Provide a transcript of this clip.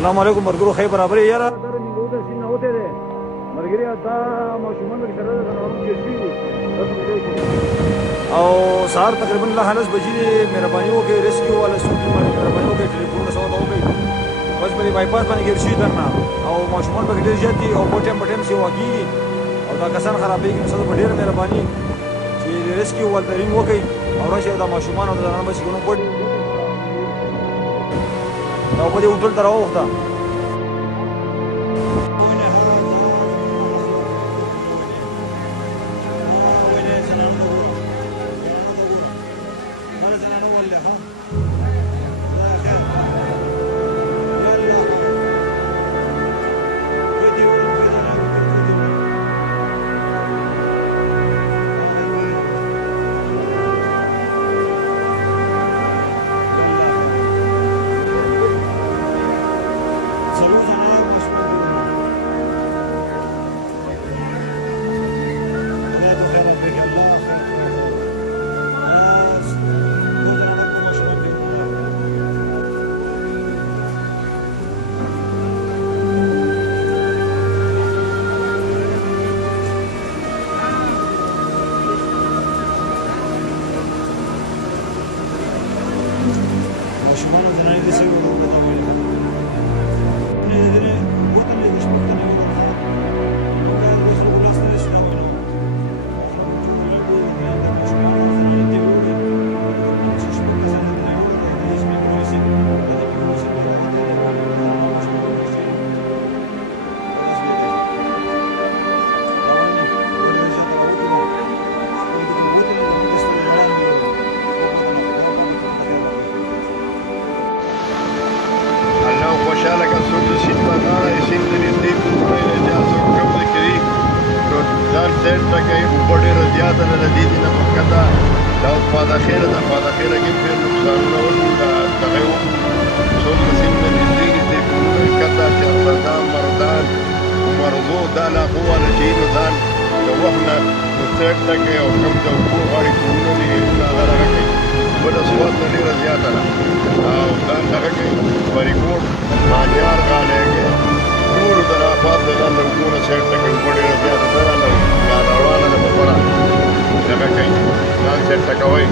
السلام علیکم مرګرو خیر برابرې یاره در نیو د سین اوته ده مرګري دا ماشومان کې سره ده نو کې شي او سهار تقریبا له حالس بجې مهرباني وکړئ ریسکیو والا سوق مهرباني وکړئ ټلیفون سره دا وکړئ بس په بای پاس باندې ګرځي درنه او ماشومان په ډېر ځاتي او په ټیم سی واګي او دا کسان خرابېږي نو سره ډېر مهرباني چې ریسکیو والا ترين وکړئ او راشه دا ماشومان او دا نه بس ګونو پټ دا په دې هوټل ته راوخته خوشحاله که څوک د سیند په غاړه یې سیند ته نږدې کورونه یې چې څوک کم ځای کې دي نو ځان سیټ ته کوي اوبه ډېره زیاته نه ده دې دي نه مخکته دا اوس پادخیره ده پادخیره کې ډېر نقصانونه وشو دا دغه و څوک د سیند نه نږدې کورونه یې ښکته شهزادان مردان مرزو دا علاقو والا چې نو ځان د وخت نه سیټ ته کوي او کم د اوبو غاړې کورونه دي هغه دغه کوي بله سواد نه ډېره زیاته ده او ځان دغه کوي فریدکوټ ماجار غالی کې ټولو طرافات د ځان د اوبو نه سیټ ته کوي اوبه ډېره زیاته ده لاره روانه ده په خورا دغه کوي ځان سیټ ته کوئ